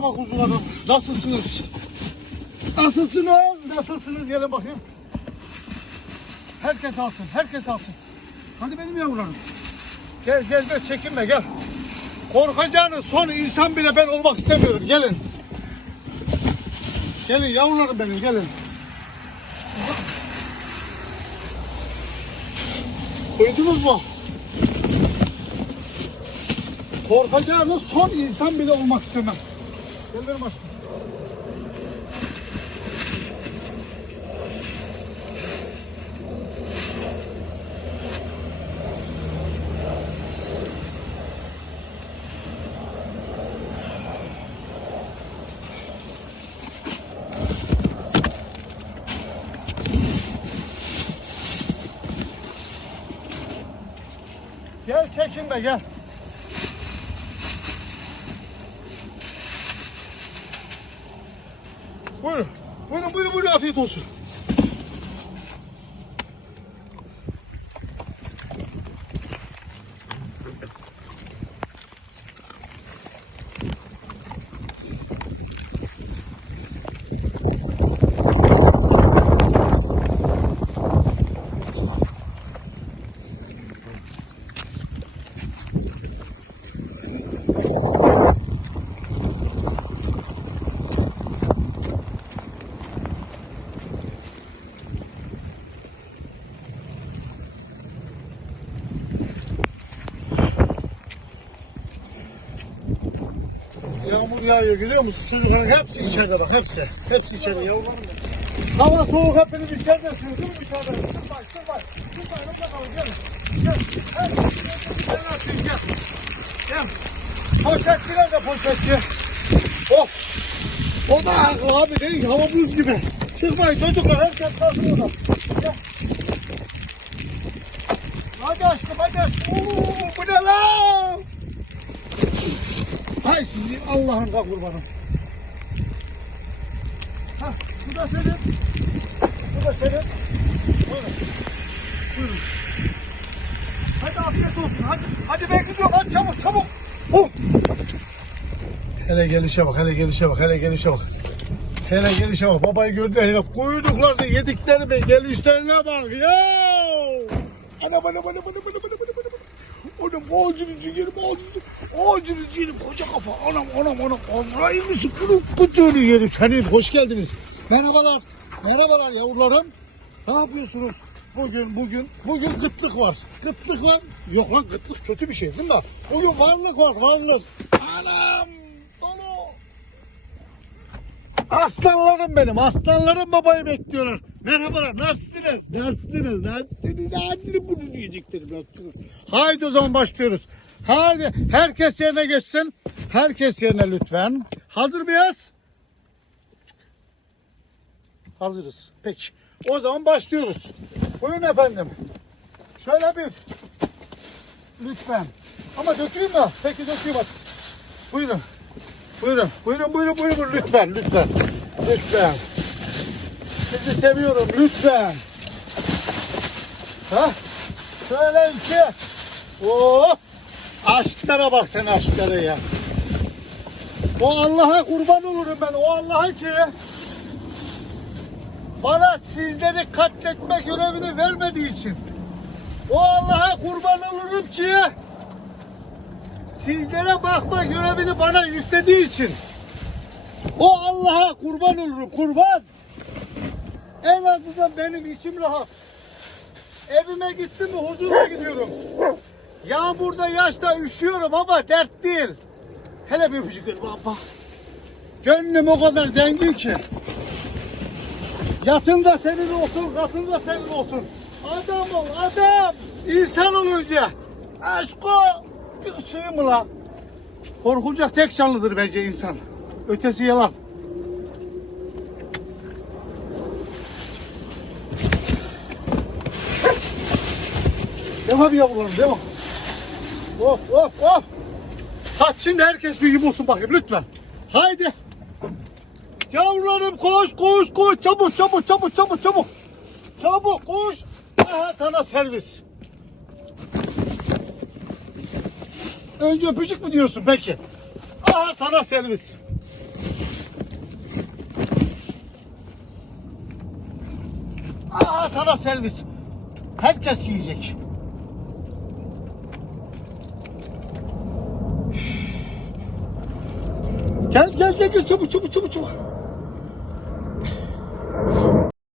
Merhaba kuzularım. Nasılsınız? Nasılsınız? Nasılsınız? Gelin bakayım. Herkes alsın. Herkes alsın. Hadi benim yavrularım. Gel gel gel çekinme gel. Korkacağınız son insan bile ben olmak istemiyorum. Gelin. Gelin yavrularım benim gelin. Duydunuz mu? Korkacağınız son insan bile olmak istemem. Benim aşkım. Gel çekinme gel. Buyurun. Buyurun buyurun buyurun afiyet olsun. Yağmur yağıyor görüyor musun? Çocukların hepsi içeride bak hepsi. Hepsi içeride yavrularım. Hava soğuk hepiniz içeridesiniz değil mi dışarıda? Çıkmayın çıkmayın. Çıkmayın orada kalın gelin. Gel. Gel. Gel atayım gel. Gel. Poşetçi nerede poşetçi? Oh. O da haklı abi değil hava buz gibi. Çıkmayın çocuklar herkes kalsın orada. Gel. Hadi aşkım hadi aşkım. Oo, bu ne lan? Hay sizi Allah'ın da kurbanı. Ha, bu da senin. Bu da senin. Buyurun. Buyurun. Hadi afiyet olsun. Hadi, hadi ben gidiyorum. Hadi çabuk çabuk. Oh. Hele gelişe bak, hele gelişe bak, hele gelişe bak. Hele gelişe bak. Babayı gördüler. Hele kuyruklarda yediklerine gelişlerine bak ya. Ana bana bana bana bana bana bana bana. Anam ağzını ciğerim ağzını ağzını ciğerim koca kafa anam anam anam. Azrail'lisi bunun kutuğunu yerim senin hoş geldiniz. Merhabalar merhabalar yavrularım. Ne yapıyorsunuz? Bugün bugün bugün kıtlık var. Kıtlık var. Yok lan kıtlık kötü bir şey değil mi? Bugün varlık var varlık. Anam dolu. Aslanlarım benim. Aslanlarım babayı bekliyorlar. Merhabalar. Nasılsınız? Nasılsınız? Nasılsınız? Nasılsınız? Bunu diyeceklerim. Nasılsınız? Haydi o zaman başlıyoruz. Haydi. Herkes yerine geçsin. Herkes yerine lütfen. Hazır mıyız? Hazırız. Peki. O zaman başlıyoruz. Buyurun efendim. Şöyle bir. Lütfen. Ama dökeyim mi? Peki dökeyim bak. Buyurun. Buyurun, buyurun, buyurun, buyurun, lütfen, lütfen, lütfen. Sizi seviyorum, lütfen. Ha? Şöyle iki. Oo, aşklara bak sen aşklara ya. O Allah'a kurban olurum ben, o Allah'a ki bana sizleri katletme görevini vermediği için. O Allah'a kurban olurum ki sizlere bakma görevini bana yüklediği için o Allah'a kurban olurum kurban. En azından benim içim rahat. Evime gittim mi huzura gidiyorum. Yağmurda yaşta üşüyorum ama dert değil. Hele bir öpücük ver baba. Gönlüm o kadar zengin ki. Yatın da senin olsun, katın da senin olsun. Adam ol, adam. İnsan ol önce. Aşko. Sığ mı lan? Korkulacak tek canlıdır bence insan. Ötesi yalan. Devam yavrularım devam. Of of of. Hadi şimdi herkes bir yumulsun bakayım lütfen. Haydi. Yavrularım koş koş koş çabuk çabuk çabuk çabuk çabuk. Çabuk koş. Aha sana servis. Önce öpücük mü diyorsun peki? Aha sana servis. Aa sana servis. Herkes yiyecek. Gel gel gel gel çabuk çabuk çabuk çabuk.